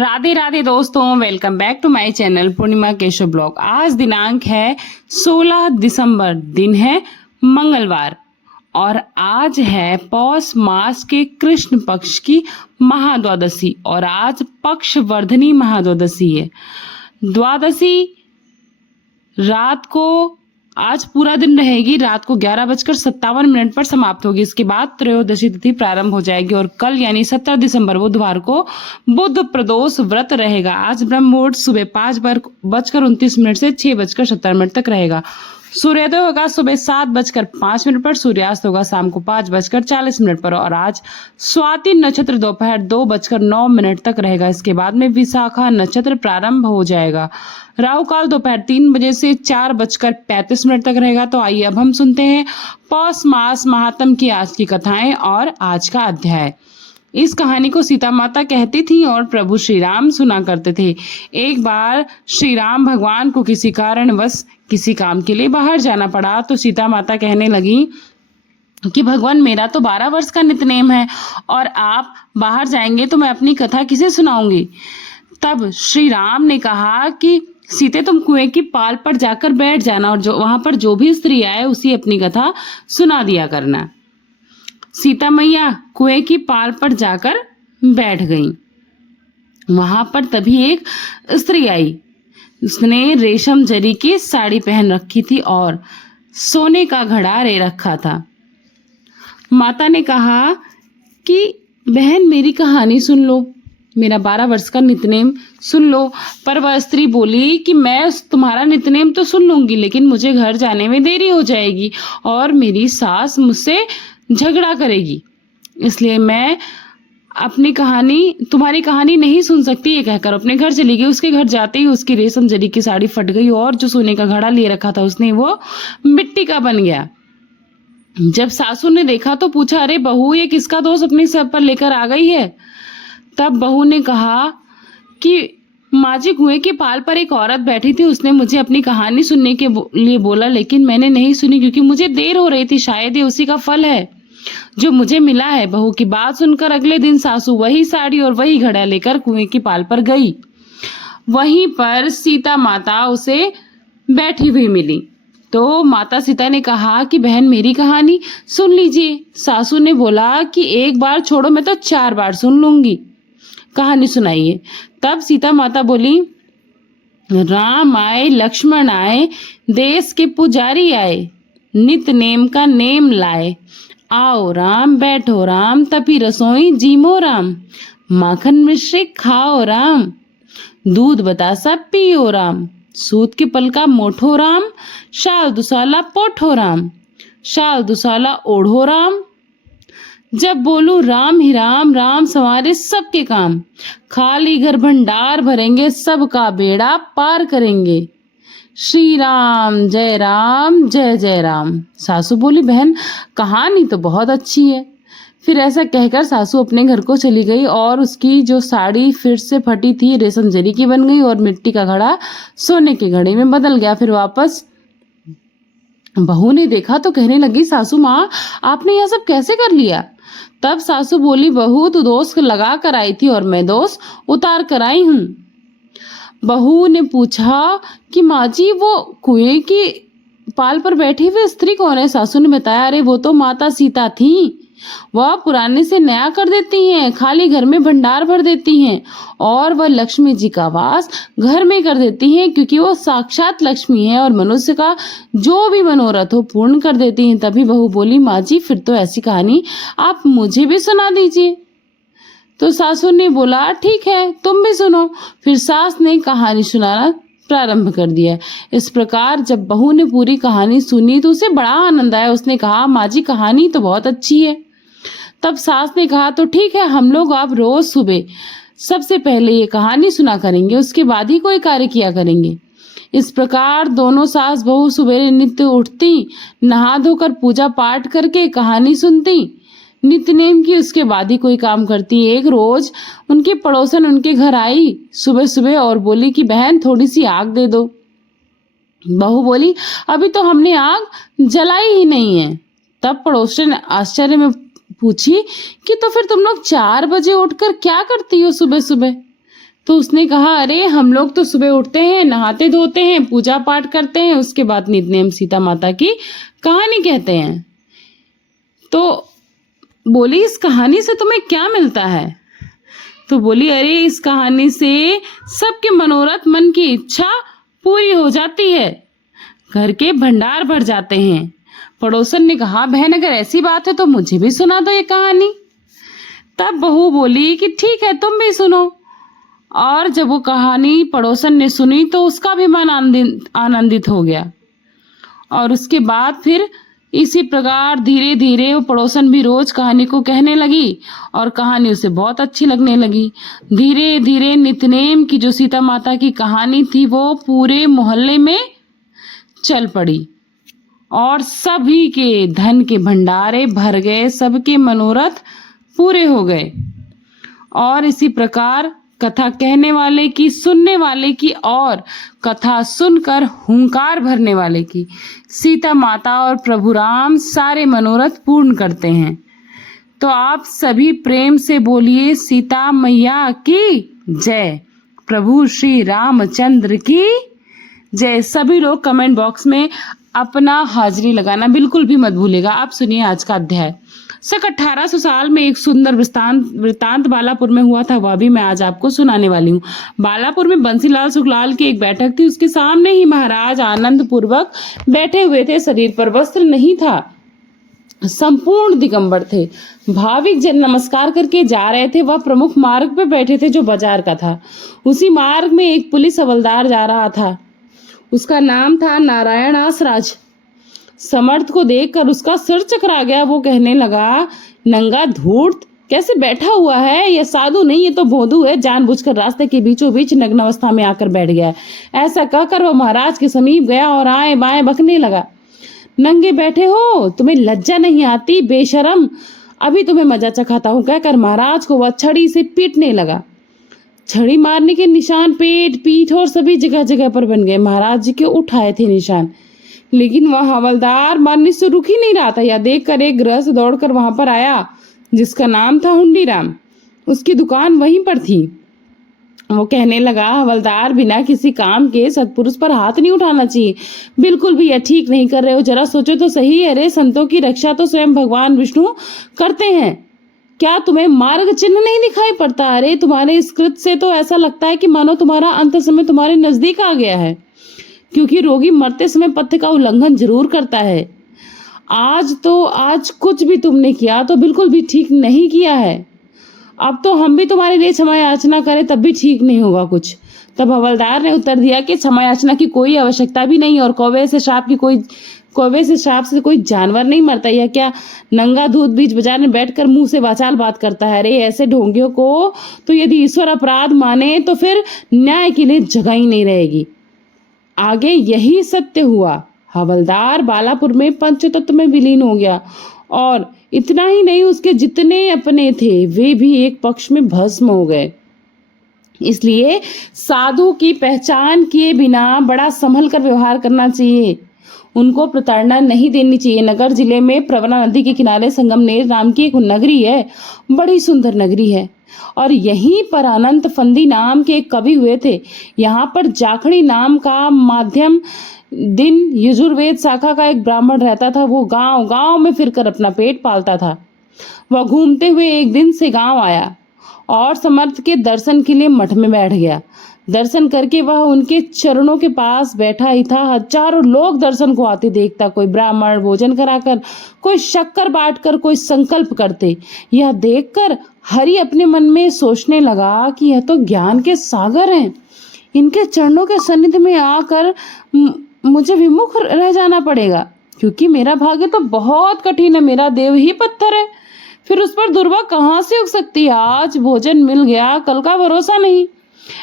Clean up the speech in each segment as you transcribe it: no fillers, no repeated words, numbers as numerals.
राधे राधे दोस्तों, welcome back to my channel Purnima Keshav blog. आज दिनांक है 16 दिसंबर, दिन है मंगलवार और आज है पौष मास के कृष्ण पक्ष की महाद्वादशी और आज पक्षवर्धनी महाद्वादशी है। द्वादशी रात को आज पूरा दिन रहेगी, रात को 11:57 पर समाप्त होगी। इसके बाद त्रयोदशी तिथि प्रारंभ हो जाएगी और कल यानी 17 दिसंबर बुधवार को बुध प्रदोष व्रत रहेगा। आज ब्रह्म मुहूर्त सुबह 5:29 से 6:70 तक रहेगा। सूर्योदय होगा सुबह 7:05 पर, सूर्यास्त होगा शाम को 5:40 पर और आज स्वाति नक्षत्र दोपहर 2:09 तक रहेगा। इसके बाद में विशाखा नक्षत्र प्रारंभ हो जाएगा। राहु काल दोपहर 3 बजे से 4:35 तक रहेगा। तो आइए अब हम सुनते हैं पौष मास महात्म की आज की कथाएं और आज का अध्याय। इस कहानी को सीता माता कहती थी और प्रभु श्री राम सुना करते थे। एक बार श्री राम भगवान को किसी कारणवश किसी काम के लिए बाहर जाना पड़ा तो सीता माता कहने लगी कि भगवान, मेरा तो 12 वर्ष का नित्यनेम है और आप बाहर जाएंगे तो मैं अपनी कथा किसे सुनाऊंगी। तब श्री राम ने कहा कि सीते, तुम कुएं की पाल पर जाकर बैठ जाना और वहां पर जो भी स्त्री आए उसी अपनी कथा सुना दिया करना। सीता मैया कुएं की पाल पर जाकर बैठ गईं। वहां पर तभी एक स्त्री आई। उसने रेशम जरी की साड़ी पहन रखी थी और सोने का घड़ा ले रखा था। माता ने कहा कि बहन, मेरी कहानी सुन लो, मेरा 12 वर्ष का नित्यनेम सुन लो। पर वह स्त्री बोली कि मैं तुम्हारा नित्यनेम तो सुन लूंगी, लेकिन मुझे घर जाने में देरी हो जाएगी और मेरी सास मुझसे झगड़ा करेगी, इसलिए मैं अपनी कहानी, तुम्हारी कहानी नहीं सुन सकती। ये कहकर अपने घर चली गई। उसके घर जाते ही उसकी रेशम जरी की साड़ी फट गई और जो सोने का घड़ा लिए रखा था उसने वो मिट्टी का बन गया। जब सासू ने देखा तो पूछा, अरे बहू, ये किसका दोष अपने सर पर लेकर आ गई है। तब बहू ने कहा कि माँ जी, कुएं की पाल पर एक औरत बैठी थी, उसने मुझे अपनी कहानी सुनने के लिए बोला, लेकिन मैंने नहीं सुनी क्योंकि मुझे देर हो रही थी। शायद ये उसी का फल है जो मुझे मिला है। बहू की बात सुनकर अगले दिन सासू वही साड़ी और वही घड़ा लेकर कुएं की पाल पर गई। वहीं पर सीता माता उसे बैठी हुई मिली तो माता सीता ने कहा कि बहन, मेरी कहानी सुन लीजिए। सासू ने बोला कि एक बार छोड़ो, मैं तो 4 बार सुन लूंगी, कहानी सुनाइए। तब सीता माता बोली, राम आए, लक्ष्मण आए, देश के पुजारी आए, नित नेम का नेम लाए। आओ राम, बैठो राम, तपी रसोई जीमो राम, माखन मिश्री खाओ राम, दूध बतासा पियो राम, सूत के पलका मोठो राम, शाल दुसाला पोठो राम, शाल दुसाला ओढ़ो राम। जब बोलूं राम ही राम, राम संवारे सबके काम, खाली घर भंडार भरेंगे, सबका बेड़ा पार करेंगे। श्री राम जय जय राम। सासू बोली, बहन, कहानी तो बहुत अच्छी है। फिर ऐसा कहकर सासू अपने घर को चली गई और उसकी जो साड़ी फिर से फटी थी रेशम जरी की बन गई और मिट्टी का घड़ा सोने के घड़े में बदल गया। फिर वापस बहू ने देखा तो कहने लगी, सासू माँ, आपने यह सब कैसे कर लिया। तब सासू बोली, बहू, तू दोष लगा कर आई थी और मैं दोष उतार कर आई हूँ। बहू ने पूछा कि माँ जी, वो कुएं की पाल पर बैठी हुई स्त्री कौन है। सासू ने बताया, अरे वो तो माता सीता थी, वह पुराने से नया कर देती हैं, खाली घर में भंडार भर देती हैं और वह लक्ष्मी जी का वास घर में कर देती हैं, क्योंकि वो साक्षात लक्ष्मी है और मनुष्य का जो भी मनोरथ हो पूर्ण कर देती हैं। तभी बहू बोली, माँ जी, फिर तो ऐसी कहानी आप मुझे भी सुना दीजिए। तो सासू ने बोला, ठीक है, तुम भी सुनो। फिर सास ने कहानी सुनाना प्रारंभ कर दिया। इस प्रकार जब बहू ने पूरी कहानी सुनी तो उसे बड़ा आनंद आया। उसने कहा, माँ जी, कहानी तो बहुत अच्छी है। तब सास ने कहा, तो ठीक है, हम लोग अब रोज सुबह सबसे पहले ये कहानी सुना करेंगे, उसके बाद ही कोई कार्य किया करेंगे। इस प्रकार दोनों सास बहू सवेरे नित्य उठती, नहा धोकर पूजा पाठ करके कहानी सुनती, नित्यनेम की, उसके बाद ही कोई काम करती। एक रोज उनकी पड़ोसन उनके घर आई सुबह सुबह और बोली कि बहन, थोड़ी सी आग दे दो। बहू बोली, अभी तो हमने आग जलाई ही नहीं है। तब पड़ोसन आश्चर्य में पूछी कि तो फिर तुम लोग 4 बजे उठकर क्या करती हो सुबह सुबह। तो उसने कहा, अरे हम लोग तो सुबह उठते हैं, नहाते धोते हैं, पूजा पाठ करते हैं, उसके बाद नित्य सीता माता की कहानी कहते हैं। तो बोली, इस कहानी से तुम्हें क्या मिलता है? तो बोली, अरे इस कहानी से सबके मनोरथ, मन की इच्छा पूरी हो जाती है, घर के भंडार भर जाते हैं। पड़ोसन ने कहा, बहन अगर ऐसी बात है तो मुझे भी सुना दो ये कहानी। तब बहू बोली कि ठीक है, तुम भी सुनो। और जब वो कहानी पड़ोसन ने सुनी तो उसका भी मन आनंदित हो गया। और उसके बाद फिर इसी प्रकार धीरे धीरे वो पड़ोसन भी रोज कहानी को कहने लगी और कहानी उसे बहुत अच्छी लगने लगी। धीरे धीरे नितनेम की जो सीता माता की कहानी थी वो पूरे मोहल्ले में चल पड़ी और सभी के धन के भंडारे भर गए, सबके मनोरथ पूरे हो गए। और इसी प्रकार कथा कहने वाले की, सुनने वाले की और कथा सुनकर हुंकार भरने वाले की सीता माता और प्रभु राम सारे मनोरथ पूर्ण करते हैं। तो आप सभी प्रेम से बोलिए, सीता मैया की जय, प्रभु श्री रामचंद्र की जय। सभी लोग कमेंट बॉक्स में अपना हाजिरी लगाना बिल्कुल भी मत भूलिएगा। आप सुनिए आज का अध्याय। सक 1800 साल में एक सुंदर वृत्तांत बालापुर में हुआ था, वह भी मैं आज आपको सुनाने वाली हूँ। बालापुर में बंसीलाल सुखलाल की एक बैठक थी। उसके सामने ही महाराज आनंद पूर्वक बैठे हुए थे। शरीर पर वस्त्र नहीं था, संपूर्ण दिगंबर थे। भाविक जन नमस्कार करके जा रहे थे। वह प्रमुख मार्ग पे बैठे थे जो बाजार का था। उसी मार्ग में एक पुलिस हवलदार जा रहा था। उसका नाम था नारायण आसराज। समर्थ को देखकर उसका सिर चकरा गया। वो कहने लगा, नंगा धूर्त कैसे बैठा हुआ है, यह साधु नहीं, ये तो भोंदू है, जानबूझकर रास्ते के बीचों बीच नग्न अवस्था में आकर बैठ गया। ऐसा कहकर वह महाराज के समीप गया और आए बाएं बकने लगा, नंगे बैठे हो, तुम्हें लज्जा नहीं आती, बेशरम, अभी तुम्हें मजा चखाता हूं, कहकर महाराज को वह छड़ी से पीटने लगा। छड़ी मारने के निशान पेट, पीठ और सभी जगह जगह पर बन गए। महाराज जी के उठाए थे निशान, लेकिन वह हवलदार मारने से रुक ही नहीं रहा था। यह देखकर एक गृहस्थ दौड़कर वहां पर आया जिसका नाम था हुंडीराम। उसकी दुकान वहीं पर थी। वो कहने लगा, हवलदार, बिना किसी काम के सत्पुरुष पर हाथ नहीं उठाना चाहिए, बिल्कुल भी यह ठीक नहीं कर रहे हो, जरा सोचो तो सही। अरे संतों की रक्षा तो स्वयं भगवान विष्णु करते हैं, क्या तुम्हें मार्ग चिन्ह नहीं दिखाई पड़ता? अरे तुम्हारे इस कृत से तो ऐसा लगता है कि मानो तुम्हारा अंत समय तुम्हारे नजदीक आ गया है, क्योंकि रोगी मरते समय पथ्य का उल्लंघन जरूर करता है। आज कुछ भी तुमने किया तो बिल्कुल भी ठीक नहीं किया है। अब तो हम भी तुम्हारे लिए क्षमा याचना करें तब भी ठीक नहीं होगा कुछ। तब हवलदार ने उत्तर दिया कि क्षमा याचना की कोई आवश्यकता भी नहीं, और कौवे से श्राप से कोई जानवर नहीं मरता। यह क्या नंगा धूत बीच बाजार में बैठकर मुंह से वाचाल बात करता है? अरे ऐसे ढोंगियों को तो यदि ईश्वर अपराध माने तो फिर न्याय के लिए जगह ही नहीं रहेगी। आगे यही सत्य हुआ। हवलदार बालापुर में पंचतत्व में विलीन हो गया, और इतना ही नहीं, उसके जितने अपने थे वे भी एक पक्ष में भस्म हो गए। इसलिए साधु की पहचान किए बिना बड़ा संभल कर व्यवहार करना चाहिए, उनको प्रताड़ना नहीं देनी चाहिए। नगर जिले में प्रवरा नदी के किनारे संगमनेर नाम की एक नगरी है, बड़ी सुंदर नगरी है, और यहीं पर अनंत फंदी नाम के एक कवि हुए थे। यहाँ पर जाखड़ी नाम का माध्यम दिन यजुर्वेद शाखा का एक ब्राह्मण रहता था। वो गांव गांव में फिरकर अपना पेट पालता था। वह घूमते हुए एक दिन से गांव आया और समर्थ के दर्शन के लिए मठ में बैठ गया। दर्शन करके वह उनके चरणों के पास बैठा ही था। हजारों लोग दर्शन को आते देखता, कोई ब्राह्मण भोजन कराकर, कोई शक्कर बांटकर, कोई संकल्प करते। यह देखकर हरि अपने मन में सोचने लगा कि यह तो ज्ञान के सागर हैं, इनके चरणों के सन्निधि में आकर मुझे विमुख रह जाना पड़ेगा, क्योंकि मेरा भाग्य तो बहुत कठिन है, मेरा देव ही पत्थर है, फिर उस पर दुर्वा कहाँ से उग सकती है? आज भोजन मिल गया, कल का भरोसा नहीं,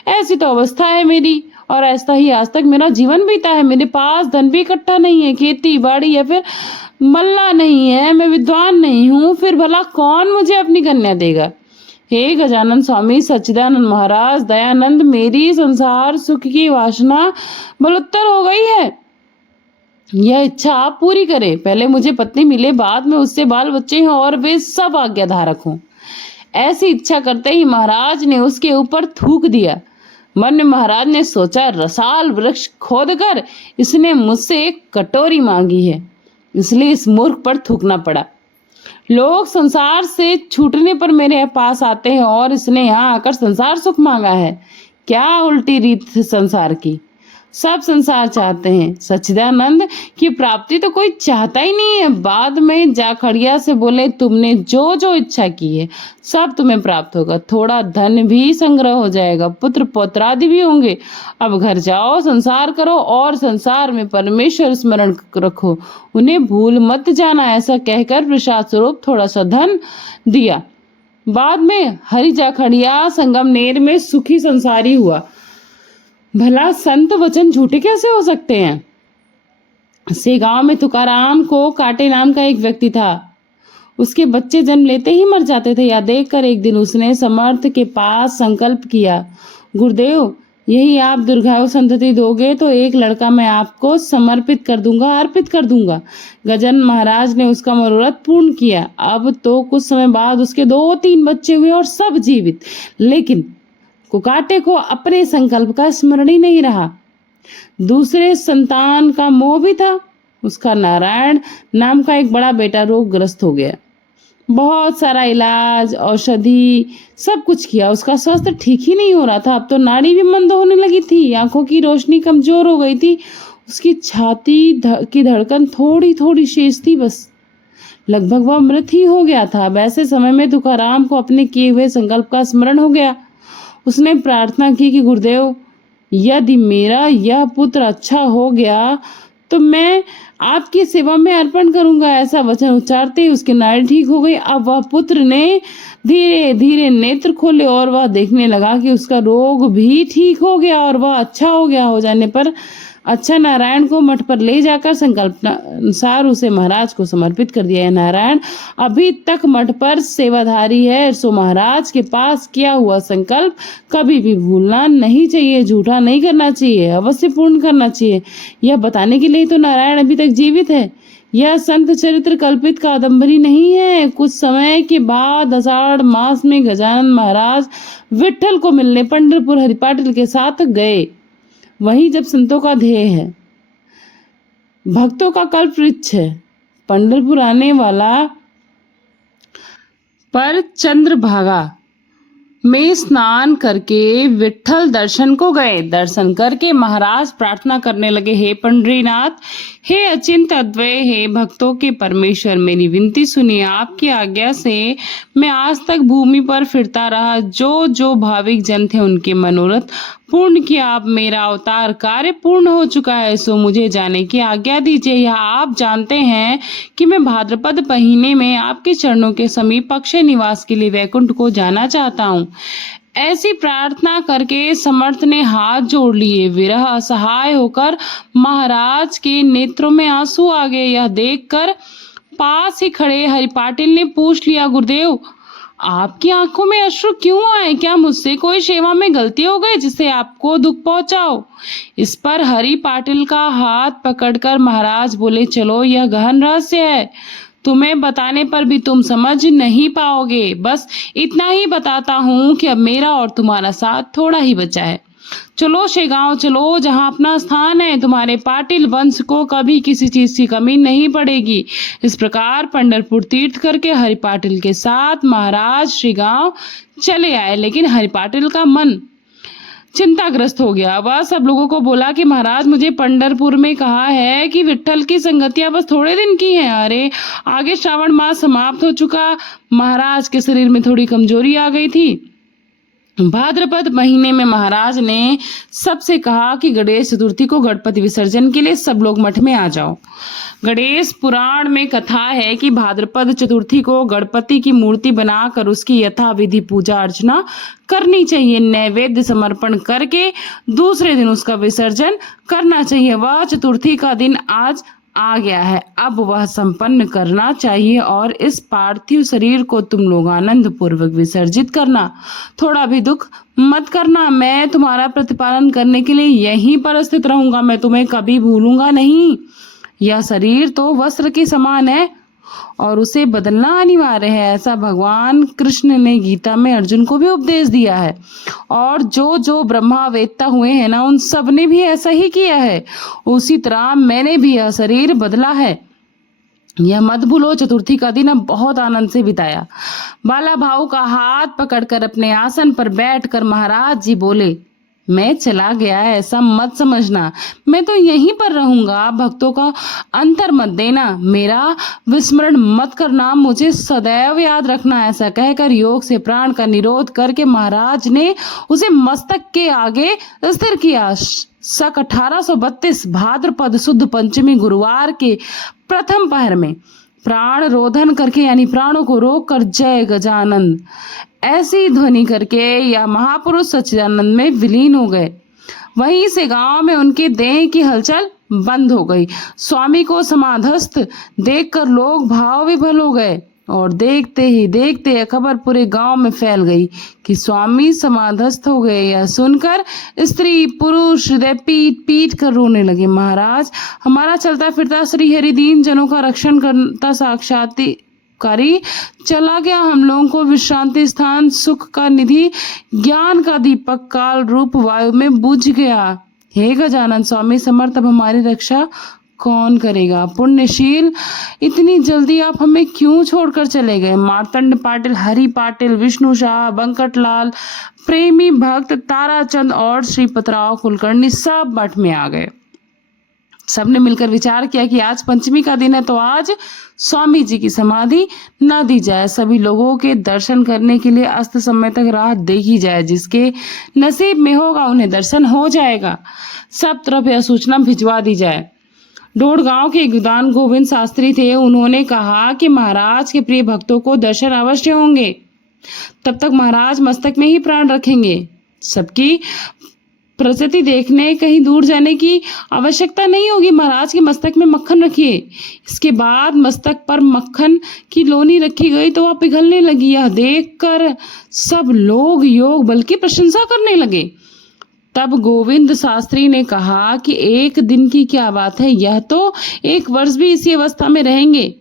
ऐसी तो अवस्था है मेरी, और ऐसा ही आज तक मेरा जीवन बीता है। मेरे पास धन भी इकट्ठा नहीं है, खेती बाड़ी या फिर मल्ला नहीं है, मैं विद्वान नहीं हूँ, फिर भला कौन मुझे अपनी कन्या देगा? हे गजानन स्वामी सच्चिदानंद महाराज दयानंद, मेरी संसार सुख की वासना बलुत्तर हो गई है, यह इच्छा आप पूरी करें। पहले मुझे पत्नी मिले, बाद में उससे बाल बच्चे हों और वे सब आज्ञाधारक हों। ऐसी इच्छा करते ही महाराज ने उसके ऊपर थूक दिया। मन में महाराज ने सोचा, रसाल वृक्ष खोदकर इसने मुझसे एक कटोरी मांगी है, इसलिए इस मूर्ख पर थूकना पड़ा। लोग संसार से छूटने पर मेरे पास आते हैं और इसने यहाँ आकर संसार सुख मांगा है। क्या उल्टी रीत है संसार की। सब संसार चाहते हैं, सच्चिदानंद की प्राप्ति तो कोई चाहता ही नहीं है। बाद में जाखड़िया से बोले, तुमने जो जो इच्छा की है सब तुम्हें प्राप्त होगा, थोड़ा धन भी संग्रह हो जाएगा, पुत्र पौत्रादि भी होंगे। अब घर जाओ, संसार करो और संसार में परमेश्वर स्मरण रखो, उन्हें भूल मत जाना। ऐसा कहकर प्रसाद स्वरूप थोड़ा सा धन दिया। बाद में हरि जाखड़िया संगमनेर में सुखी संसारी हुआ। भला संत वचन झूठे कैसे हो सकते हैं। से गांव में तुकाराम को काटे नाम का एक व्यक्ति था। उसके बच्चे जन्म लेते ही मर जाते थे। यह देखकर एक दिन उसने समर्थ के पास संकल्प किया, गुरुदेव, यही आप दीर्घायु संतति दोगे तो एक लड़का मैं आपको समर्पित कर दूंगा, अर्पित कर दूंगा। गजानन महाराज ने उसका मनोरथ पूर्ण किया। अब तो कुछ समय बाद उसके 2-3 बच्चे हुए और सब जीवित, लेकिन कुकाटे को अपने संकल्प का स्मरण ही नहीं रहा। दूसरे संतान का मोह भी था। उसका नारायण नाम का एक बड़ा बेटा रोगग्रस्त हो गया। बहुत सारा इलाज, औषधि, सब कुछ किया, उसका स्वास्थ्य ठीक ही नहीं हो रहा था। अब तो नाड़ी भी मंद होने लगी थी, आंखों की रोशनी कमजोर हो गई थी, उसकी छाती की धड़कन थोड़ी थोड़ी शेष थी, बस लगभग वह मृत ही हो गया था। वैसे समय में तुकाराम को अपने किए हुए संकल्प का स्मरण हो गया। उसने प्रार्थना की कि गुरुदेव, यदि मेरा यह पुत्र अच्छा हो गया तो मैं आपकी सेवा में अर्पण करूंगा। ऐसा वचन उच्चारते ही उसकी नाड़ी ठीक हो गई। अब वह पुत्र ने धीरे धीरे नेत्र खोले और वह देखने लगा कि उसका रोग भी ठीक हो गया और वह अच्छा हो गया। हो जाने पर अच्छा नारायण को मठ पर ले जाकर संकल्पानुसार उसे महाराज को समर्पित कर दिया। नारायण अभी तक मठ पर सेवाधारी है, सो महाराज के पास किया हुआ संकल्प कभी भी भूलना नहीं चाहिए, झूठा नहीं करना चाहिए, अवश्य पूर्ण करना चाहिए। यह बताने के लिए तो नारायण अभी तक जीवित है। यह संत चरित्र कल्पित कादंबरी नहीं है। कुछ समय के बाद आषाढ़ मास में गजानन महाराज विट्ठल को मिलने पंढरपुर हरिपाटिल के साथ गए। वही जब संतों का ध्येय है, भक्तों का कल्प वृक्ष है। पंढरपुर आने वाला पर चंद्रभागा में स्नान करके विट्ठल दर्शन को गए। दर्शन करके महाराज प्रार्थना करने लगे, हे पंढरीनाथ, हे अचिंत अद्वय, हे भक्तों के परमेश्वर, मेरी विनती सुनिए। आपकी आज्ञा से मैं आज तक भूमि पर फिरता रहा, जो जो भाविक जन थे उनके मनोरथ पूर्ण किया। अब मेरा अवतार कार्य पूर्ण हो चुका है, सो मुझे जाने की आज्ञा दीजिए। यह आप जानते हैं कि मैं भाद्रपद महीने में आपके चरणों के समीप अक्षय निवास के लिए वैकुंठ को जाना चाहता हूँ। ऐसी प्रार्थना करके समर्थ ने हाथ जोड़ लिए। विरह असहाय होकर महाराज के नेत्रों में आंसू आ गए। यह देखकर पास ही खड़े हरिपाटिल ने पूछ लिया, गुरुदेव, आपकी आंखों में अश्रु क्यों आए? क्या मुझसे कोई सेवा में गलती हो गई जिससे आपको दुख पहुंचाओ? इस पर हरि पाटिल का हाथ पकड़कर महाराज बोले, चलो, यह गहन रहस्य है, तुम्हें बताने पर भी तुम समझ नहीं पाओगे। बस इतना ही बताता हूँ कि अब मेरा और तुम्हारा साथ थोड़ा ही बचा है। चलो शेगांव चलो, जहाँ अपना स्थान है। तुम्हारे पाटिल वंश को कभी किसी चीज की कमी नहीं पड़ेगी। इस प्रकार पंढरपुर तीर्थ करके हरिपाटिल के साथ महाराज श्रीगांव चले आए। लेकिन हरिपाटिल का मन चिंताग्रस्त हो गया। वह सब लोगों को बोला कि महाराज, मुझे पंढरपुर में कहा है कि विट्ठल की संगतियां बस थोड़े दिन की हैं। अरे आगे श्रावण मास समाप्त हो चुका। महाराज के शरीर में थोड़ी कमजोरी आ गई थी। भाद्रपद महीने में महाराज ने सबसे कहा कि गणेश चतुर्थी को गणपति विसर्जन के लिए सब लोग मठ में आ जाओ। गणेश पुराण में कथा है कि भाद्रपद चतुर्थी को गणपति की मूर्ति बनाकर उसकी यथाविधि पूजा अर्चना करनी चाहिए। नैवेद्य समर्पण करके दूसरे दिन उसका विसर्जन करना चाहिए। वह चतुर्थी का दिन आज आ गया है, अब वह संपन्न करना चाहिए और इस पार्थिव शरीर को तुम लोग आनंद पूर्वक विसर्जित करना। थोड़ा भी दुख मत करना। मैं तुम्हारा प्रतिपालन करने के लिए यहीं पर स्थित रहूंगा। मैं तुम्हें कभी भूलूंगा नहीं। यह शरीर तो वस्त्र के समान है और उसे बदलना अनिवार्य है। ऐसा भगवान कृष्ण ने गीता में अर्जुन को भी उपदेश दिया है। और जो जो ब्रह्मावेत्ता हुए हैं ना, उन सब ने भी ऐसा ही किया है। उसी तरह मैंने भी यह शरीर बदला है। यह मत भूलो, चतुर्थी का दिन अब बहुत आनंद से बिताया। बाला भाऊ का हाथ पकड़कर अपने आसन पर बैठकर महाराज जी बोले, मैं चला गया ऐसा मत समझना, मैं तो यहीं पर रहूंगा। भक्तों का अंतर मत देना, मेरा विस्मरण मत करना, मुझे सदैव याद रखना। ऐसा कहकर योग से प्राण का निरोध करके महाराज ने उसे मस्तक के आगे स्थिर किया। सक 1832 भाद्रपद शुद्ध पंचमी गुरुवार के प्रथम पहर में प्राण रोधन करके, यानी प्राणों को रोक कर, जय गजानंद ऐसी ध्वनि करके यह महापुरुष सच्चिदानंद में विलीन हो गए। वहीं से गांव में उनके देह की हलचल बंद हो गई। स्वामी को समाधस्थ देखकर लोग भाव विभल हो गए और देखते ही देखते यह खबर पूरे गांव में फैल गई कि स्वामी समाधस्थ हो गए। यह सुनकर स्त्री पुरुष हृदय पीट पीट कर रोने लगे। महाराज, हमारा चलता फिरता श्री हरि दीन जनों का रक्षण करता साक्षात्कारी चला गया। हम लोगों को विश्रांति स्थान, सुख का निधि, ज्ञान का दीपक काल रूप वायु में बुझ गया। हे गजानन स्वामी समर्थ, अब हमारी रक्षा कौन करेगा? पुण्यशील, इतनी जल्दी आप हमें क्यों छोड़कर चले गए? मार्तंड पाटिल, हरि पाटिल, विष्णु शाह, बंकटलाल, प्रेमी भक्त, ताराचंद और श्रीपतराव कुलकर्णी सब मठ में आ गए। सबने मिलकर विचार किया कि आज पंचमी का दिन है, तो आज स्वामी जी की समाधि न दी जाए। सभी लोगों के दर्शन करने के लिए अस्त समय तक राह देखी जाए। जिसके नसीब में होगा उन्हें दर्शन हो जाएगा। सब तरफ यह सूचना भिजवा दी जाए। डोड़ गांव के एक विद्वान गोविंद शास्त्री थे। उन्होंने कहा कि महाराज के प्रिय भक्तों को दर्शन अवश्य होंगे, तब तक महाराज मस्तक में ही प्राण रखेंगे। सबकी प्रकृति देखने कहीं दूर जाने की आवश्यकता नहीं होगी। महाराज के मस्तक में मक्खन रखिए। इसके बाद मस्तक पर मक्खन की लोनी रखी गई तो वह पिघलने लगी। यह देखकर सब लोग योग बल की प्रशंसा करने लगे। तब गोविंद शास्त्री ने कहा कि एक दिन की क्या बात है, यह तो 1 वर्ष भी इसी अवस्था में रहेंगे।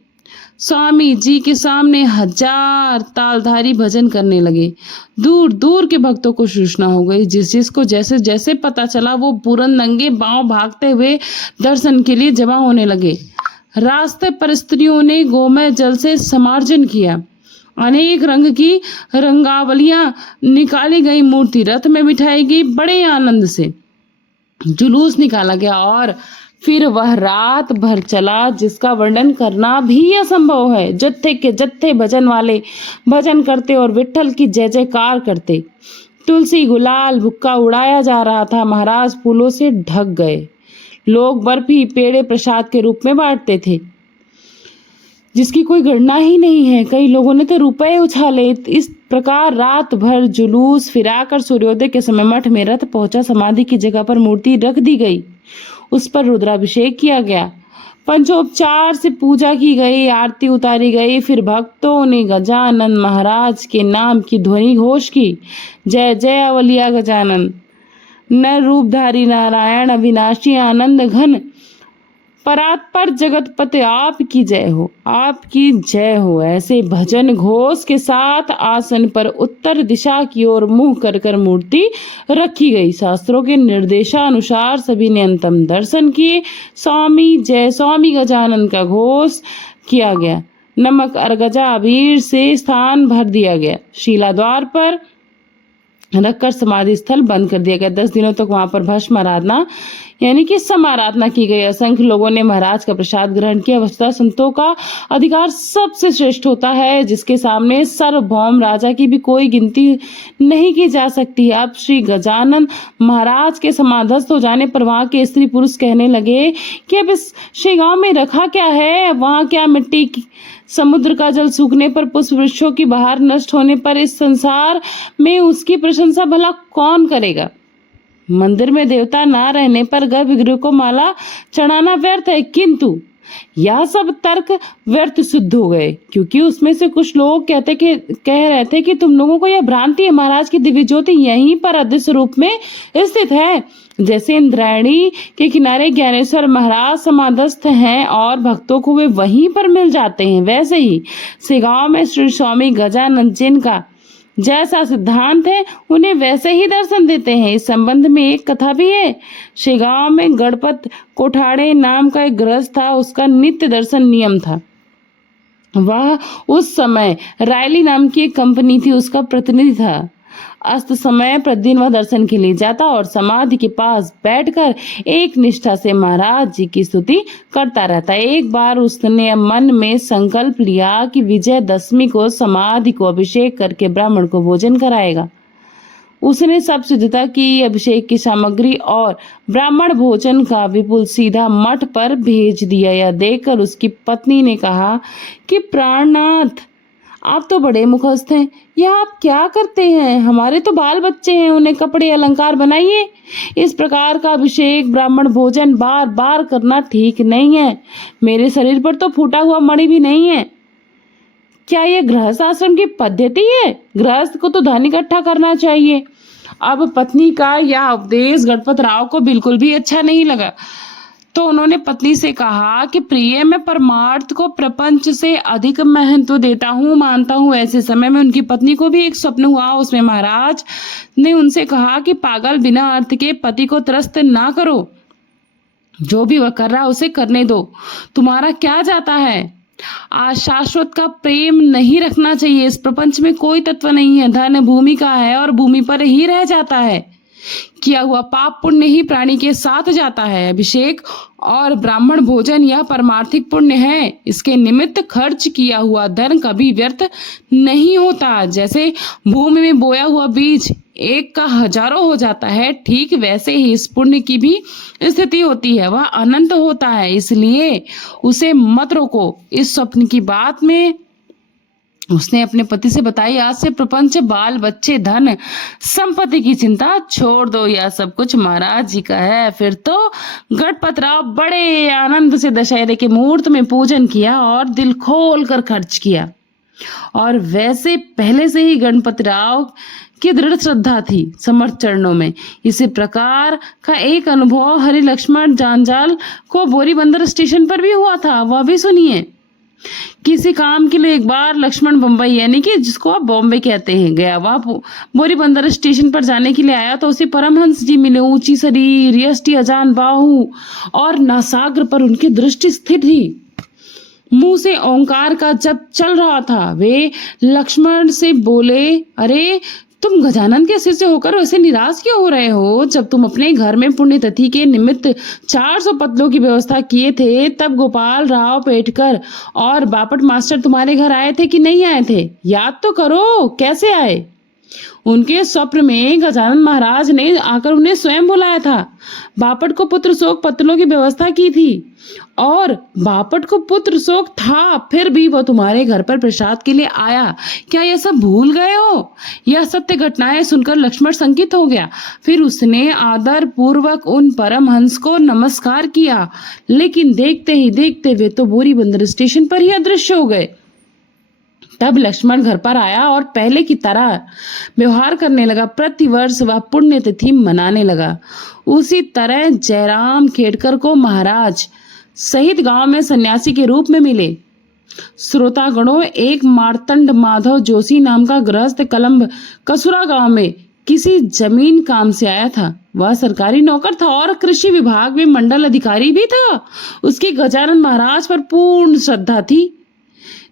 स्वामी जी के सामने 1000 तालधारी भजन करने लगे। दूर दूर के भक्तों को सूचना हो गई। जिस जिसको जैसे जैसे पता चला वो पूरन नंगे पांव भागते हुए दर्शन के लिए जमा होने लगे। रास्ते पर स्त्रियों ने गोमय जल से समार्जन किया। अनेक रंग की रंगावलियां निकाली गई। मूर्ति रथ में बिठाई गई। बड़े आनंद से जुलूस निकाला गया और फिर वह रात भर चला, जिसका वर्णन करना भी असंभव है। जत्थे के जत्थे भजन वाले भजन करते और विठ्ठल की जय जयकार करते। तुलसी गुलाल भुक्का उड़ाया जा रहा था। महाराज फूलों से ढक गए। लोग बर्फी पेड़े प्रसाद के रूप में बांटते थे, जिसकी कोई गणना ही नहीं है। कई लोगों ने तो रुपए उछाले। इस प्रकार रात भर जुलूस फिराकर सूर्योदय के समय मठ में रथ पहुंचा। समाधि की जगह पर मूर्ति रख दी गई। उस पर रुद्राभिषेक किया गया। पंचोपचार से पूजा की गई। आरती उतारी गई। फिर भक्तों ने गजानन महाराज के नाम की ध्वनि घोष की। जय जय अवलिया गजानन, नर रूपधारी नारायण, अविनाशी आनंद घन, परात्पर जगतपति आपकी जय हो, आपकी जय हो। ऐसे भजन घोष के साथ आसन पर उत्तर दिशा की ओर मुंह कर कर मूर्ति रखी गई। शास्त्रों के निर्देशानुसार सभी ने अंतिम दर्शन किए। स्वामी जय स्वामी गजानन का घोष किया गया। नमक अर्गजा अबीर से स्थान भर दिया गया। शिला द्वार पर रखकर समाधि स्थल बंद कर दिया गया। 10 दिनों तक वहां पर भस्म आराधना यानी कि समाराधना की गई। असंख्य लोगों ने महाराज का प्रसाद ग्रहण किया। वस्तुतः संतों का अधिकार सबसे श्रेष्ठ होता है, जिसके सामने सार्वभौम राजा की भी कोई गिनती नहीं की जा सकती। अब श्री गजानन महाराज के समाधस्थ हो जाने पर वहां के स्त्री पुरुष कहने लगे कि अब इस श्री गांव में रखा क्या है? वहां क्या मिट्टी की, समुद्र का जल सूखने पर, पुष्प वृक्षों की बहार नष्ट होने पर इस संसार में उसकी प्रशंसा भला कौन करेगा? मंदिर में देवता ना रहने पर गर्भगृह को माला चढ़ाना व्यर्थ है, किंतु यह सब तर्क व्यर्थ सिद्ध हो गए, क्योंकि उसमें से कुछ लोग कह रहे थे कि तुम लोगों को यह भ्रांति है, महाराज की दिव्य ज्योति यहीं पर अदृश्य रूप में स्थित है। जैसे इंद्रायणी के किनारे ज्ञानेश्वर महाराज समाधस्थ हैं और भक्तों को वे वहीं पर मिल जाते हैं, वैसे ही सेगांव में श्री स्वामी गजानंद जिनका जैसा सिद्धांत है उन्हें वैसे ही दर्शन देते हैं। इस संबंध में एक कथा भी है। शेगांव में गणपत कोठाड़े नाम का एक गृहस्थ था, उसका नित्य दर्शन नियम था। वह उस समय रायली नाम की एक कंपनी थी, उसका प्रतिनिधि था। अस्त समय प्रतिदिन वह दर्शन के लिए जाता और समाधि के पास बैठकर एक निष्ठा से महाराज जी की स्तुति करता रहता। एक बार उसने मन में संकल्प लिया कि विजयदशमी को समाधि को अभिषेक करके ब्राह्मण को भोजन कराएगा। उसने सब सिद्धता की, अभिषेक की सामग्री और ब्राह्मण भोजन का विपुल सीधा मठ पर भेज दिया। यह देखकर उसकी पत्नी ने कहा कि प्राणनाथ, आप तो बड़े मुखस्त हैं, यह आप क्या करते हैं? हमारे तो बाल बच्चे हैं, उन्हें कपड़े अलंकार बनाइए। इस प्रकार का अभिषेक ब्राह्मण भोजन बार बार करना ठीक नहीं है। मेरे शरीर पर तो फूटा हुआ मणि भी नहीं है। क्या यह गृहस्थ आश्रम की पद्धति है? गृहस्थ को तो धन इकट्ठा करना चाहिए। अब पत्नी का यह उपदेश गणपत राव को बिल्कुल भी अच्छा नहीं लगा, तो उन्होंने पत्नी से कहा कि प्रिय, मैं परमार्थ को प्रपंच से अधिक महत्व देता हूँ, मानता हूँ। ऐसे समय में उनकी पत्नी को भी एक स्वप्न हुआ। उसमें महाराज ने उनसे कहा कि पागल, बिना अर्थ के पति को त्रस्त ना करो। जो भी वह कर रहा है उसे करने दो, तुम्हारा क्या जाता है? आज शाश्वत का प्रेम नहीं रखना चाहिए। इस प्रपंच में कोई तत्व नहीं है। धन भूमि का है और भूमि पर ही रह जाता है। किया हुआ पाप पुण्य ही प्राणी के साथ जाता है। अभिषेक और ब्राह्मण भोजन यह परमार्थिक पुण्य है। इसके निमित्त खर्च किया हुआ धन कभी व्यर्थ नहीं होता। जैसे भूमि में बोया हुआ बीज एक का हजारों हो जाता है, ठीक वैसे ही इस पुण्य की भी स्थिति होती है, वह अनंत होता है। इसलिए उसे मत रोको। इस स्वप्न की बात में उसने अपने पति से बताई, आज से प्रपंच, बाल बच्चे, धन संपत्ति की चिंता छोड़ दो, यह सब कुछ महाराज जी का है। फिर तो गणपत राव बड़े आनंद से दशहरे के मुहूर्त में पूजन किया और दिल खोल कर खर्च किया। और वैसे पहले से ही गणपत राव की दृढ़ श्रद्धा थी समर्थ चरणों में। इसी प्रकार का एक अनुभव हरि लक्ष्मण जांजाल को बोरीबंदर स्टेशन पर भी हुआ था, वह भी सुनिए। किसी काम के लिए एक बार लक्ष्मण बम्बई, यानी कि जिसको आप बॉम्बे कहते हैं, गया। वह बोरीबंदर स्टेशन पर जाने के लिए आया तो उसे परमहंस जी मिले। ऊंची शरीर, यष्टि अजान बाहु और नासाग्र पर उनकी दृष्टि स्थिर थी। मुंह से ओंकार का जप चल रहा था। वे लक्ष्मण से बोले, अरे तुम गजानन के शिष्य होकर वैसे निराश क्यों हो रहे हो? जब तुम अपने घर में पुण्यतिथि के निमित्त 400 पतलों की व्यवस्था किए थे, तब गोपाल राव पेटकर और बापट मास्टर तुम्हारे घर आए थे कि नहीं आए थे? याद तो करो, कैसे आए? उनके स्वप्न में गजानन महाराज ने आकर उन्हें स्वयं बुलाया था। बापट को पुत्र शोक पतलों की व्यवस्था की थी और बापट को पुत्र शोक था, फिर भी वो तुम्हारे घर पर प्रसाद के लिए आया। क्या यह सब भूल गए हो? यह सत्य घटनाएं सुनकर लक्ष्मण शंकित हो गया। फिर उसने आदर पूर्वक उन परमहंस को नमस्कार किया, लेकिन देखते ही देखते वे तो बोरीबंदर स्टेशन पर ही अदृश्य हो गए। तब लक्ष्मण घर पर आया और पहले की तरह व्यवहार करने लगा। प्रतिवर्ष वह पुण्यतिथि मनाने लगा। उसी तरह जयराम खेड़कर को महाराज सहित गांव में सन्यासी के रूप में मिले। श्रोतागणों, एक मार्तंड माधव जोशी नाम का गृहस्थ कलम्ब कसुरा गांव में किसी जमीन काम से आया था। वह सरकारी नौकर था और कृषि विभाग में मंडल अधिकारी भी था। उसकी गजानन महाराज पर पूर्ण श्रद्धा थी।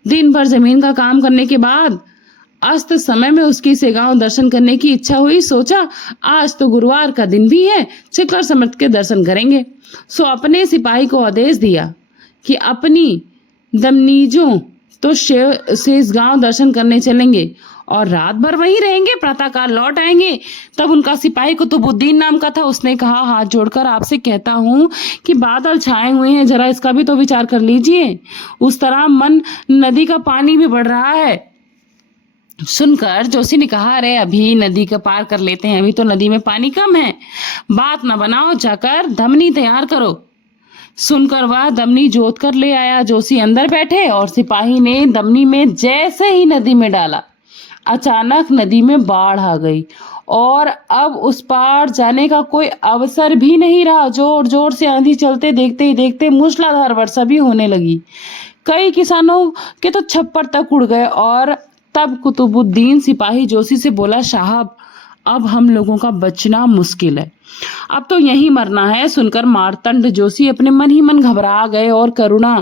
दिन भर जमीन का काम करने के बाद अस्त समय में उसकी सेगांव दर्शन करने की इच्छा हुई। सोचा, आज तो गुरुवार का दिन भी है, चलकर समर्थ के दर्शन करेंगे। सो अपने सिपाही को आदेश दिया कि अपनी दमनीजों तो शेषगांव दर्शन करने चलेंगे और रात भर वहीं रहेंगे, प्रातःकाल लौट आएंगे। तब उनका सिपाही कुतुबुद्दीन नाम का था। उसने कहा, हाथ जोड़कर आपसे कहता हूं कि बादल छाए हुए हैं, जरा इसका भी तो विचार कर लीजिए। उस तरह मन नदी का पानी भी बढ़ रहा है। सुनकर जोशी ने कहा, अरे अभी नदी का पार कर लेते हैं, अभी तो नदी में पानी कम है। बात न बनाओ, जाकर धमनी तैयार करो। सुनकर वह दमनी जोत कर ले आया। जोशी अंदर बैठे और सिपाही ने दमनी में जैसे ही नदी में डाला, अचानक नदी में बाढ़ आ गई और अब उस पार जाने का कोई अवसर भी नहीं रहा। जोर जोर से आंधी चलते देखते ही देखते मूसलाधार वर्षा भी होने लगी। कई किसानों के तो छप्पर तक उड़ गए। और तब कुतुबुद्दीन सिपाही जोशी से बोला, साहब अब हम लोगों का बचना मुश्किल है, अब तो यहीं मरना है। सुनकर मार्तंड जोशी अपने मन ही मन घबरा गए और करुणा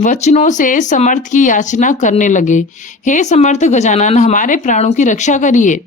वचनों से समर्थ की याचना करने लगे। हे समर्थ गजानन, हमारे प्राणों की रक्षा करिए।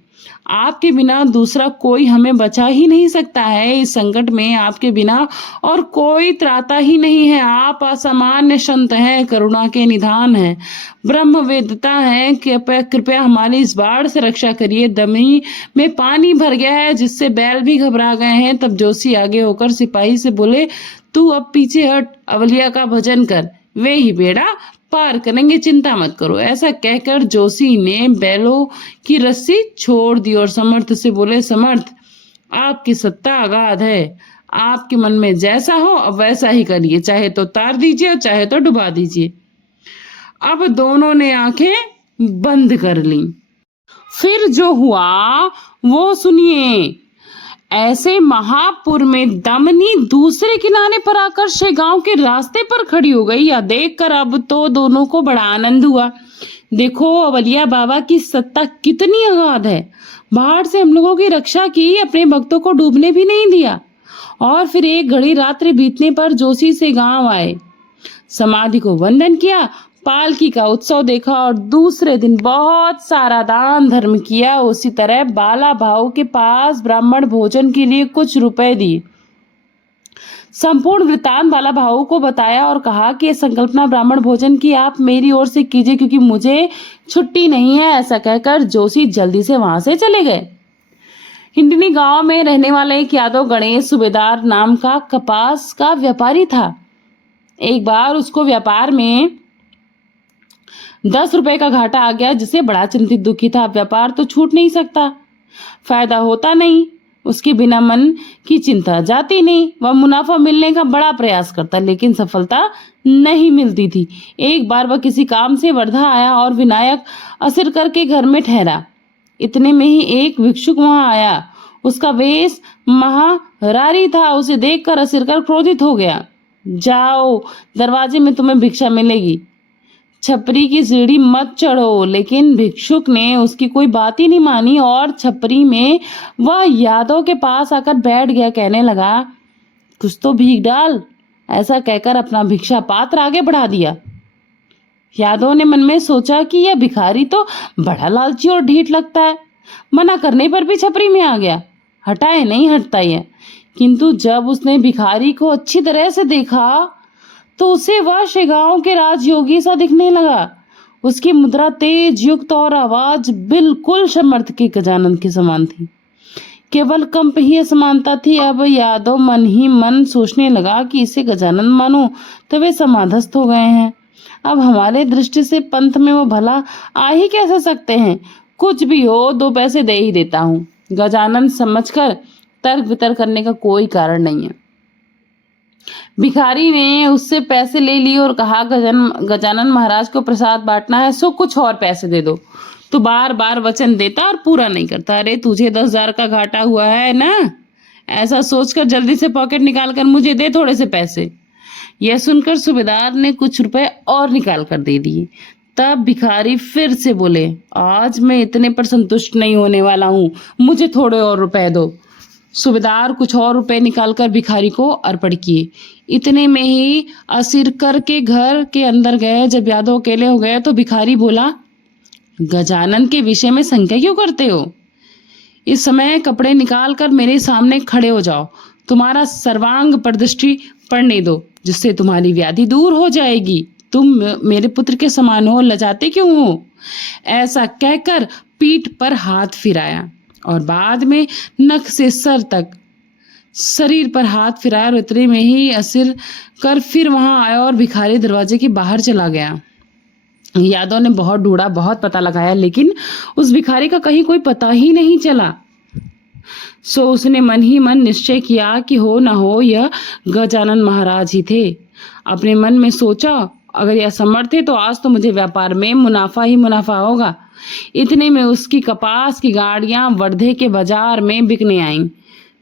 आपके बिना दूसरा कोई हमें बचा ही नहीं सकता है। इस संकट में आपके बिना और कोई त्राता ही नहीं है। आप असामान्य संत हैं, करुणा के निधान हैं, ब्रह्म वेदता है। कृपया हमारी इस बाढ़ से रक्षा करिए। दमनी में पानी भर गया है जिससे बैल भी घबरा गए हैं। तब जोशी आगे होकर सिपाही से बोले, तू अब पीछे हट, अवलिया का भजन कर, वे ही बेड़ा पार करेंगे, चिंता मत करो। ऐसा कहकर जोशी ने बैलों की रस्सी छोड़ दी और समर्थ से बोले, समर्थ आपकी सत्ता अगाध है, आपके मन में जैसा हो अब वैसा ही करिए, चाहे तो तार दीजिए और चाहे तो डुबा दीजिए। अब दोनों ने आंखें बंद कर ली। फिर जो हुआ वो सुनिए। ऐसे महापुर में दमनी दूसरे किनारे पर आकर शेगांव के रास्ते पर खड़ी हो गई। या देखकर अब तो दोनों को बड़ा आनंद हुआ। देखो अवलिया बाबा की सत्ता कितनी अगाध है। बाढ़ से हम लोगों की रक्षा की, अपने भक्तों को डूबने भी नहीं दिया। और फिर एक घड़ी रात्रि बीतने पर जोशी से गांव आए, समाधि को वंदन किया, पालकी का उत्सव देखा और दूसरे दिन बहुत सारा दान धर्म किया। उसी तरह बाला भाऊ के पास ब्राह्मण भोजन के लिए कुछ रुपए दिए। संपूर्ण वृत्तांत बाला भाऊ को बताया और कहा कि ये संकल्पना ब्राह्मण भोजन की आप मेरी ओर से कीजिए, क्योंकि मुझे छुट्टी नहीं है। ऐसा कहकर जोशी जल्दी से वहां से चले गए। हिंडनी गांव में रहने वाला एक यादव गणेश सूबेदार नाम का कपास का व्यापारी था। एक बार उसको व्यापार में 10 रुपए का घाटा आ गया, जिससे बड़ा चिंतित दुखी था। व्यापार तो छूट नहीं सकता, फायदा होता नहीं, उसके बिना मन की चिंता जाती नहीं। वह मुनाफा मिलने का बड़ा प्रयास करता, लेकिन सफलता नहीं मिलती थी। एक बार वह किसी काम से वर्धा आया और विनायक असिरकर के घर में ठहरा। इतने में ही एक भिक्षुक वहां आया। उसका वेश महारारी था। उसे देखकर असिरकर क्रोधित हो गया। जाओ, दरवाजे में तुम्हें भिक्षा मिलेगी, छपरी की सीढ़ी मत चढ़ो। लेकिन भिक्षुक ने उसकी कोई बात ही नहीं मानी और छपरी में वह यादव के पास आकर बैठ गया। कहने लगा, कुछ तो भीख डाल। ऐसा कहकर अपना भिक्षा पात्र आगे बढ़ा दिया। यादव ने मन में सोचा कि यह भिखारी तो बड़ा लालची और ढीठ लगता है। मना करने पर भी छपरी में आ गया, हटाए नहीं हटता यह। किंतु जब उसने भिखारी को अच्छी तरह से देखा तो उसे वह शेगांव के राजयोगी सा दिखने लगा। उसकी मुद्रा तेज युक्त और आवाज बिल्कुल समर्थ के गजानन के समान थी। केवल कंप ही असमानता थी। अब यादव मन ही मन सोचने लगा कि इसे गजानन मानो तो वे समाधस्थ हो गए हैं। अब हमारे दृष्टि से पंथ में वो भला आ ही कैसे सकते हैं। कुछ भी हो 2 पैसे दे ही देता हूँ। गजानन समझकर तर्क वितर्क करने का कोई कारण नहीं है। भिखारी ने उससे पैसे ले लिए और कहा, गजानन महाराज को प्रसाद बांटना है, सो कुछ और पैसे दे दो। तो बार बार वचन देता और पूरा नहीं करता। अरे तुझे 10,000 का घाटा हुआ है ना, ऐसा सोचकर जल्दी से पॉकेट निकाल कर मुझे दे थोड़े से पैसे। यह सुनकर सूबेदार ने कुछ रुपए और निकाल कर दे दिए। तब भिखारी फिर से बोले, आज मैं इतने पर संतुष्ट नहीं होने वाला हूँ, मुझे थोड़े और रुपए दो। सूबेदार कुछ और रुपए निकालकर भिखारी को अर्पण किए। इतने में ही असिरकर के घर के अंदर गए। जब यादव अकेले हो गए तो भिखारी बोला, गजानन के विषय में शंका क्यों करते हो? इस समय कपड़े निकाल कर मेरे सामने खड़े हो जाओ, तुम्हारा सर्वांग प्रदृष्टि पड़ने दो, जिससे तुम्हारी व्याधि दूर हो जाएगी। तुम मेरे पुत्र के समान हो, लजाते क्यों हो? ऐसा कहकर पीठ पर हाथ फिराया और बाद में नख से सर तक शरीर पर हाथ फिराया। और इतने में ही असिर कर फिर वहां आया और भिखारी दरवाजे के बाहर चला गया। यादव ने बहुत ढूंढा, बहुत पता लगाया, लेकिन उस भिखारी का कहीं कोई पता ही नहीं चला। सो उसने मन ही मन निश्चय किया कि हो न हो यह गजानन महाराज ही थे। अपने मन में सोचा, अगर यह समर्थ थे तो आज तो मुझे व्यापार में मुनाफा ही मुनाफा होगा। इतने में उसकी कपास की गाड़ियां वर्धे के बाजार में बिकने आईं।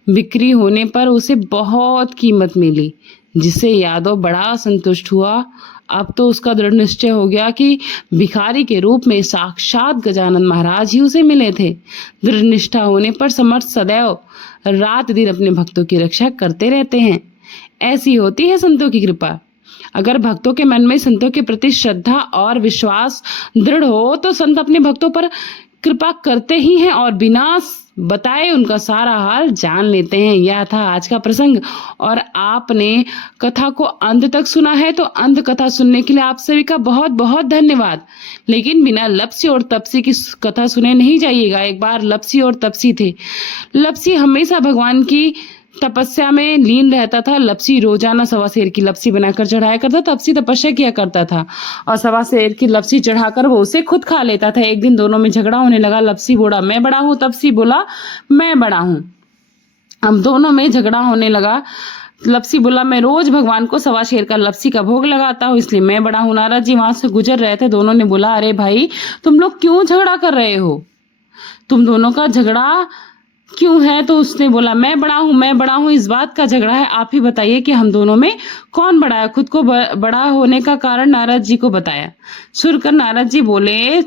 बिक्री होने पर उसे बहुत कीमत मिली, जिससे यादव बड़ा संतुष्ट हुआ। अब तो उसका दृढ़ निश्चय हो गया कि भिखारी के रूप में साक्षात गजानन महाराज ही उसे मिले थे। दृढ़ निष्ठा होने पर समर्थ सदैव रात दिन अपने भक्तों की रक्षा करते रहते हैं। ऐसी होती है संतों की कृपा। अगर भक्तों के मन में संतों के प्रति श्रद्धा और विश्वास दृढ़ हो तो संत अपने भक्तों पर कृपा करते ही हैं और बिना बताए उनका सारा हाल जान लेते हैं। यह था आज का प्रसंग और आपने कथा को अंत तक सुना है, तो अंत कथा सुनने के लिए आप सभी का बहुत बहुत धन्यवाद। लेकिन बिना लपसी और तपसी की कथा सुने नहीं जाइएगा। एक बार लपसी और तपसी थे। लपसी हमेशा भगवान की तपस्या में लीन रहता था। लपसी रोजाना सवा सेर की लपसी बनाकर चढ़ाया करता, तपसी तपस्या किया करता था और सवा सेर की लपसी चढ़ाकर वो उसे खुद खा लेता था। एक दिन दोनों में झगड़ा होने लगा। लपसी बोला मैं बड़ा हूं, तपसी बोला मैं बड़ा हूं। अब दोनों में झगड़ा होने लगा। लपसी बोला मैं रोज भगवान को सवा शेर का लपसी का भोग लगाता हूँ, इसलिए मैं बड़ा हूं। नारद जी वहां से गुजर रहे थे। दोनों ने बोला अरे भाई तुम लोग क्यों झगड़ा कर रहे हो, तुम दोनों का झगड़ा क्यों है? तो उसने बोला मैं बड़ा हूं, इस बात का झगड़ा है। आप ही बताइए कि हम दोनों में कौन बड़ा है। खुद को बड़ा होने का कारण नारद जी को बताया। सुनकर नारद जी बोले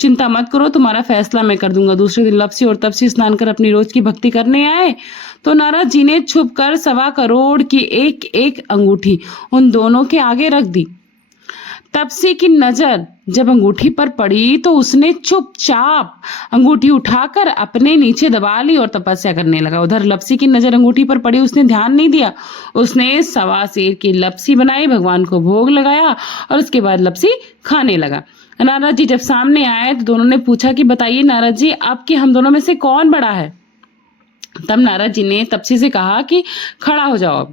चिंता मत करो, तुम्हारा फैसला मैं कर दूंगा। दूसरे दिन लपसी और तपसी स्नान कर अपनी रोज की भक्ति करने आए तो नारद जी ने छुप कर 1.25 करोड़ की एक एक अंगूठी उन दोनों के आगे रख दी। तपसी की नजर जब अंगूठी पर पड़ी तो उसने चुपचाप अंगूठी उठाकर अपने नीचे दबा ली और तपस्या करने लगा। उधर लपसी की नजर अंगूठी पर पड़ी, उसने ध्यान नहीं दिया। उसने सवा सेर की लपसी बनाई, भगवान को भोग लगाया और उसके बाद लपसी खाने लगा। नारद जी जब सामने आए तो दोनों ने पूछा कि बताइए नारद जी, आपके हम दोनों में से कौन बड़ा है? तब नारद जी ने तपसी से कहा कि खड़ा हो जाओ।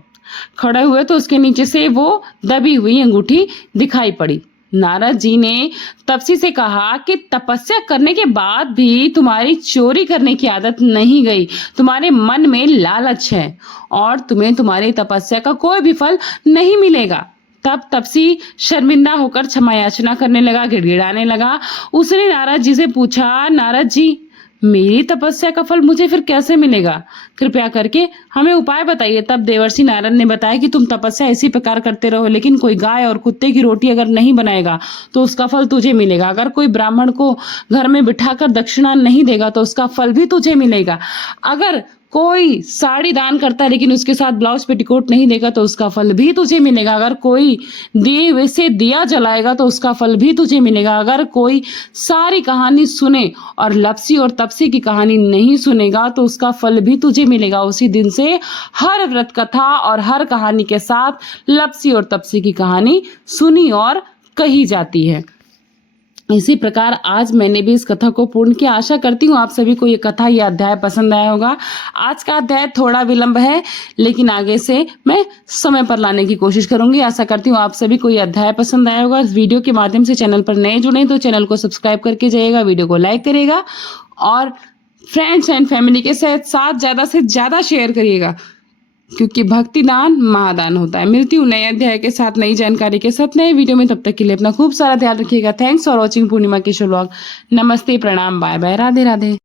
खड़े हुए तो उसके नीचे से वो दबी हुई अंगूठी दिखाई पड़ी। नारद जी ने तपसी से कहा कि तपस्या करने के बाद भी तुम्हारी चोरी करने की आदत नहीं गई। तुम्हारे मन में लालच है और तुम्हें तुम्हारी तपस्या का कोई भी फल नहीं मिलेगा। तब तपसी शर्मिंदा होकर क्षमा याचना करने लगा, गिड़गिड़ाने लगा। उसने नारद जी से पूछा नारद जी मेरी तपस्या का फल मुझे फिर कैसे मिलेगा? कृपया करके हमें उपाय बताइए। तब देवर्षि नारद ने बताया कि तुम तपस्या इसी प्रकार करते रहो, लेकिन कोई गाय और कुत्ते की रोटी अगर नहीं बनाएगा तो उसका फल तुझे मिलेगा। अगर कोई ब्राह्मण को घर में बिठाकर दक्षिणा नहीं देगा तो उसका फल भी तुझे मिलेगा। अगर कोई साड़ी दान करता है लेकिन उसके साथ ब्लाउज पेटीकोट नहीं देगा तो उसका फल भी तुझे मिलेगा। अगर कोई दिए वैसे दिया जलाएगा तो उसका फल भी तुझे मिलेगा। अगर कोई सारी कहानी सुने और लपसी और तपसी की कहानी नहीं सुनेगा तो उसका फल भी तुझे मिलेगा। उसी दिन से हर व्रत कथा और हर कहानी के साथ लपसी और तपसी की कहानी सुनी और कही जाती है। इसी प्रकार आज मैंने भी इस कथा को पूर्ण किया। आशा करती हूँ आप सभी को ये कथा, ये अध्याय पसंद आया होगा। आज का अध्याय थोड़ा विलंब है लेकिन आगे से मैं समय पर लाने की कोशिश करूंगी। आशा करती हूँ आप सभी को ये अध्याय पसंद आया होगा। इस वीडियो के माध्यम से चैनल पर नए जुड़े तो चैनल को सब्सक्राइब करके जाइएगा, वीडियो को लाइक करिएगा और फ्रेंड्स एंड फैमिली के साथ ज्यादा से ज्यादा शेयर करिएगा, क्योंकि भक्ति दान महादान होता है। मिलती हूँ नए अध्याय के साथ, नई जानकारी के साथ, नए वीडियो में। तब तक के लिए अपना खूब सारा ध्यान रखिएगा। Thanks for watching Purnima Keshav vlog. नमस्ते, प्रणाम, बाय बाय, राधे राधे।